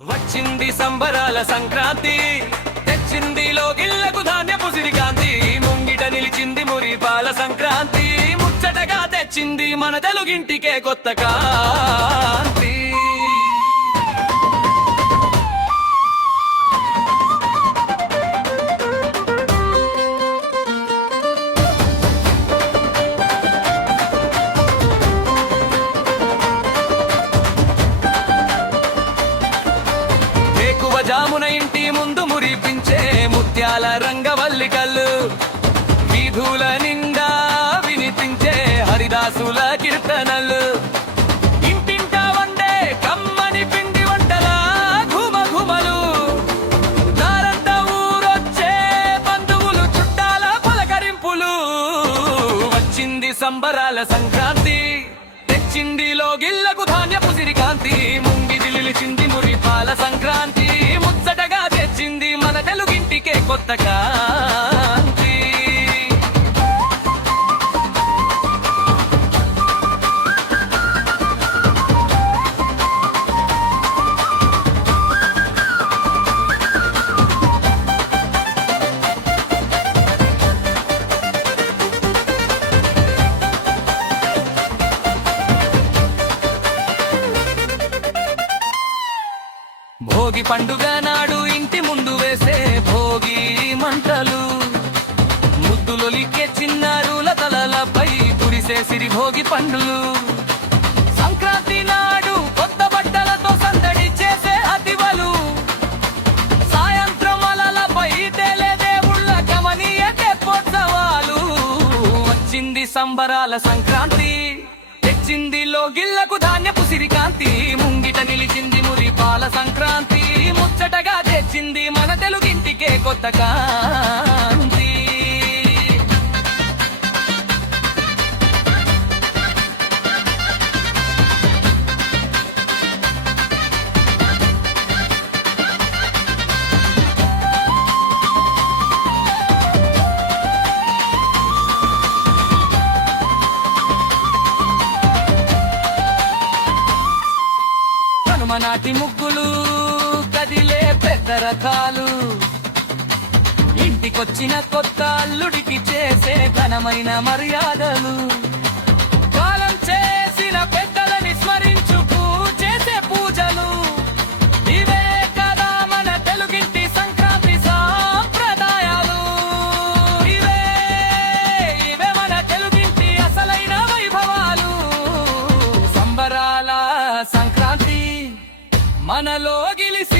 వచ్చింది సంబరాల సంక్రాంతి, తెచ్చింది లోగిళ్లకు ధాన్యపు సిరికాంతి, ముంగిట నిలిచింది మురిపాల సంక్రాంతి, ముచ్చటగా తెచ్చింది మన తెలుగింటికే కొత్త కాంతి. జామున ఇంటి ముందు మురిపించే ముత్యాల రంగవల్లికల్లు, వీధుల నిండా వినిపించే హరిదాసుల కీర్తనలు, ఇంటింట వండే కమ్మని పిండి వంటల ఘుమఘుమలు, దారంత ఊరొచ్చే బంధువులు చుట్టాల పలకరింపులు. వచ్చింది సంబరాల సంక్రాంతి, తెచ్చింది లోగిళ్లకు ధాన్యపు సిరికాంతి, ముంగిది నిలిచింది మురిపాల సంక్రాంతి, ముచ్చటగా తెచ్చింది మన తెలుగింటికే కొత్త కాంతి. భోగి పండుగ నాడు ఇంటి ముందు వేసే భోగి మంటలు, ముద్దులొలికే చిన్నారుల తలలపై కురిసే సిరి భోగి పండులు, సంక్రాంతి నాడు కొత్త బట్టలతో సందడి చేసే అతివలు, సాయంత్రం అలలపై తేలే దేవుళ్ళ కమనీయ తెప్పోత్సవాలు. వచ్చింది సంబరాల సంక్రాంతి, తెచ్చింది లోగిళ్లకు ధాన్యపు సిరికాంతి, ముంగిట నిలిచింది మురిపాల సంక్రాంతి, ముచ్చటగా తెచ్చింది మన తెలుగింటికే కొత్త కాంతి. నాటి ముగ్గులు కదిలే పెద్ద రకాలు, ఇంటికొచ్చిన కొత్త అల్లుడికి చేసే ఘనమైన మర్యాదలు, కాలం చేసిన పెద్దలని స్మరించు చేసే పూజలు, ఇవే కదా మన తెలుగింటి సంక్రాంతి సాంప్రదాయాలు. ఇవే మన తెలుగింటి అసలైన వైభవాలు. సంబరాల సంక్రాంతి మనలో గిలిసి